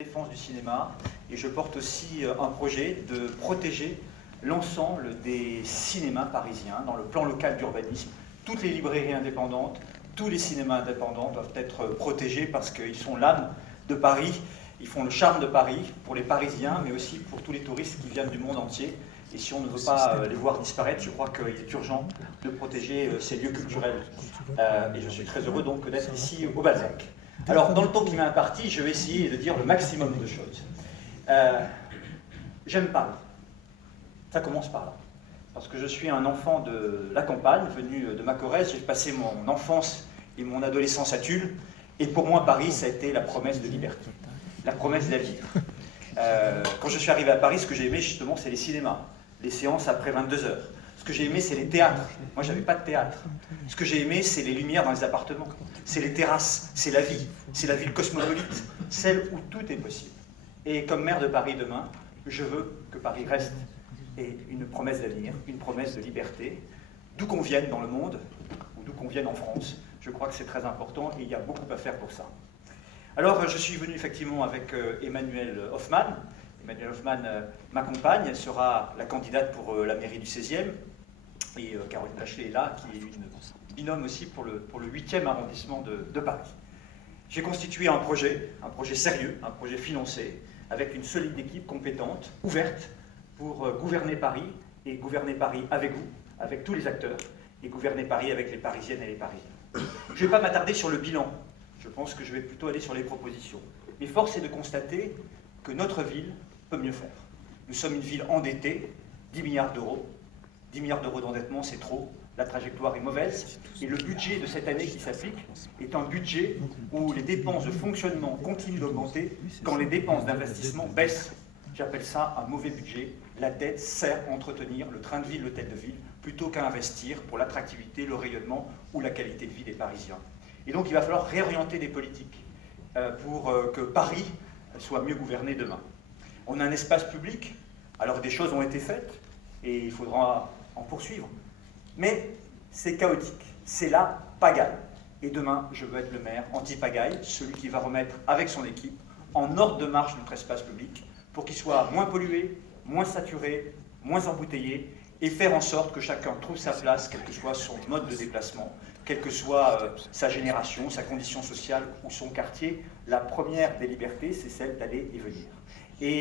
Défense du cinéma et je porte aussi un projet de protéger l'ensemble des cinémas parisiens dans le plan local d'urbanisme. Toutes les librairies indépendantes, tous les cinémas indépendants doivent être protégés parce qu'ils sont l'âme de Paris, ils font le charme de Paris pour les Parisiens mais aussi pour tous les touristes qui viennent du monde entier. Et si on ne veut pas les voir disparaître, je crois qu'il est urgent de protéger ces lieux culturels. Et je suis très heureux donc d'être ici au Balzac. Alors, dans le temps qui m'est imparti, je vais essayer de dire le maximum de choses. J'aime Paris. Ça commence par là. Parce que je suis un enfant de la campagne, venu de ma Corrèze. J'ai passé mon enfance et mon adolescence à Tulle. Et pour moi, Paris, ça a été la promesse de liberté, la promesse d'être libre. Quand je suis arrivé à Paris, ce que j'ai aimé, justement, c'est les cinémas, les séances après 22h. Ce que j'ai aimé, c'est les théâtres. Moi, je n'avais pas de théâtre. Ce que j'ai aimé, c'est les lumières dans les appartements. C'est les terrasses, c'est la vie. C'est la ville cosmopolite, celle où tout est possible. Et comme maire de Paris demain, je veux que Paris reste et une promesse d'avenir, une promesse de liberté, d'où qu'on vienne dans le monde, ou d'où qu'on vienne en France. Je crois que c'est très important et il y a beaucoup à faire pour ça. Alors, je suis venu effectivement avec Emmanuelle Hoffmann. Emmanuelle Hoffmann m'accompagne, elle sera la candidate pour la mairie du 16e. Et Caroline Bachelet est là, qui est une binôme aussi pour le 8e arrondissement de Paris. J'ai constitué un projet sérieux, un projet financé, avec une solide équipe compétente, ouverte, pour gouverner Paris, et gouverner Paris avec vous, avec tous les acteurs, et gouverner Paris avec les Parisiennes et les Parisiens. Je ne vais pas m'attarder sur le bilan, je pense que je vais plutôt aller sur les propositions. Mais force est de constater que notre ville peut mieux faire. Nous sommes une ville endettée, 10 milliards d'euros. 10 milliards d'euros d'endettement, c'est trop, la trajectoire est mauvaise, et le budget de cette année qui s'applique est un budget où les dépenses de fonctionnement continuent d'augmenter quand les dépenses d'investissement baissent. J'appelle ça un mauvais budget. La dette sert à entretenir le train de vie, l'hôtel de ville, plutôt qu'à investir pour l'attractivité, le rayonnement ou la qualité de vie des Parisiens. Et donc il va falloir réorienter des politiques pour que Paris soit mieux gouverné demain. On a un espace public, alors des choses ont été faites, et il faudra en poursuivre. Mais c'est chaotique, c'est la pagaille. Et demain, je veux être le maire anti-pagaille, celui qui va remettre avec son équipe en ordre de marche notre espace public pour qu'il soit moins pollué, moins saturé, moins embouteillé et faire en sorte que chacun trouve sa place, quel que soit son mode de déplacement, quelle que soit sa génération, sa condition sociale ou son quartier. La première des libertés, c'est celle d'aller et venir. Et